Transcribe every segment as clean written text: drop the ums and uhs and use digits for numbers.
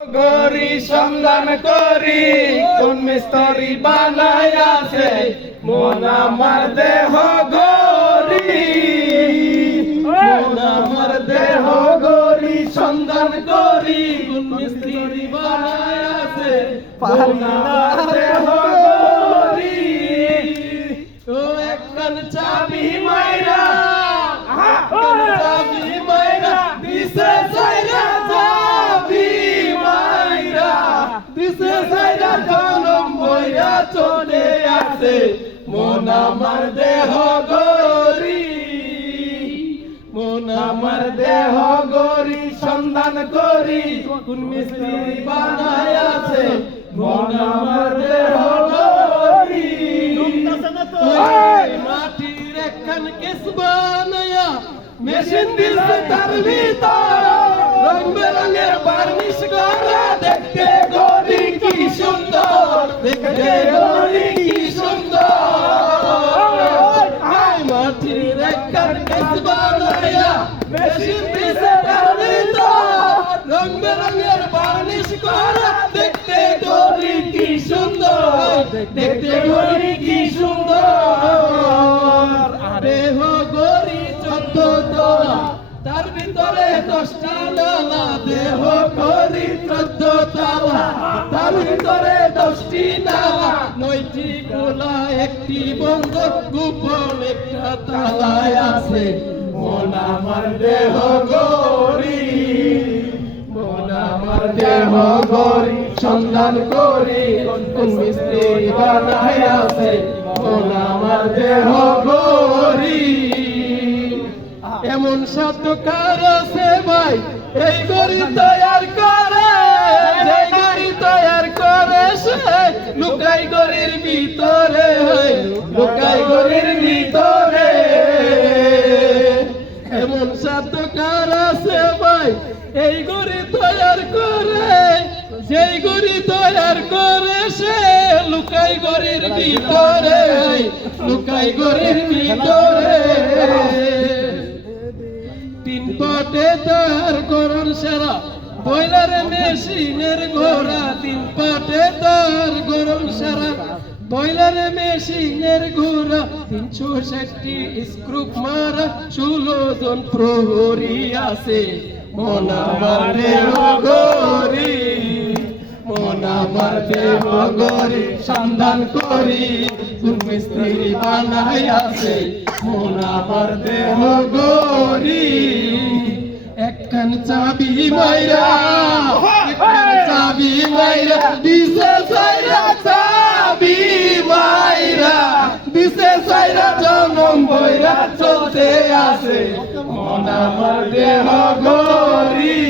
গরি সন্ধান করি কোন মিস্ত্রি বানাইয়াছে মন আমার দেহ গরি, মন আমার দেহ গরি সন্ধান করি কোন মিস্ত্রি বানাইয়াছে মন আমার দেহ গরি। ও একখান চাবি মাইরা চাবি মাইরা দিছে সাইরা চাবি মাইরা দিছে সাইরা জনম বইরা চলে আছে মন আমার দেহ গরি, মন আমার দেহ গরি সন্ধান করি কোন মিস্ত্রি বানাইয়াছে মন আমার দেহ গরি। মাটির একখান কেস বানাইয়া মেশিন দিছে তার ভিতর রং বেরঙের বার্নিশ করা দেখতে গরি কি সুন্দর, দেখতে গরি কি সুন্দর। মাটির একখান কেস বানাইয়া মেশিন দিছে তার ভিতর রং বেরঙের বার্নিশ করা দেখতে গরি কি সুন্দর, দেখতে গরি কি সুন্দর। দেহ গরি 14 তলা তার ভিতরে 10টি নালা, দেহ গরি 14 তলা তার ভিতরে 10টি নালা, 9টি খোলা 1টি বন্ধ গোপন একটা তালায় আছে মন আমার দেহ গরি, মন আমার দেহ গরি সন্ধান করি কোন মিস্ত্রি বানাইয়াছে মন আমার দেহ গরি। এমন শব্দ কার আছে ভাই এই গরি তৈয়ার করে, যে গরি তৈয়ার করে সে লুকাই গরির ভিতরে, লুকাই গরির ভিতরে। এমন শব্দ কার আছে ভাই এই গরি তৈয়ার করে, যেই গরি তৈয়ার করে সে লুকাই গরির ভিতরে, লুকাই গরির ভিতরে। তিন পাটে তার গরম সারা বয়লার মেশিনের ঘোড়া, তিন পাটে তার গরম সারা বয়লার মেশিনের ঘোড়া, 360টি স্ক্রু মারা 16 জন প্রহরী আছে মন আমার দেহ গরি, মন আমার দেহ গরি সন্ধান করি কোন মিস্ত্রি বানাইয়াছে মন আমার দেহ গরি। একখান চাবি মাইরা, একখান চাবি মাইরা দিছে সাইরা চাবি মাইরা দিছে সাইরা জনম বইরা চলতে আছে মন আমার দেহ গরি।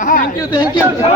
Thank you, thank you.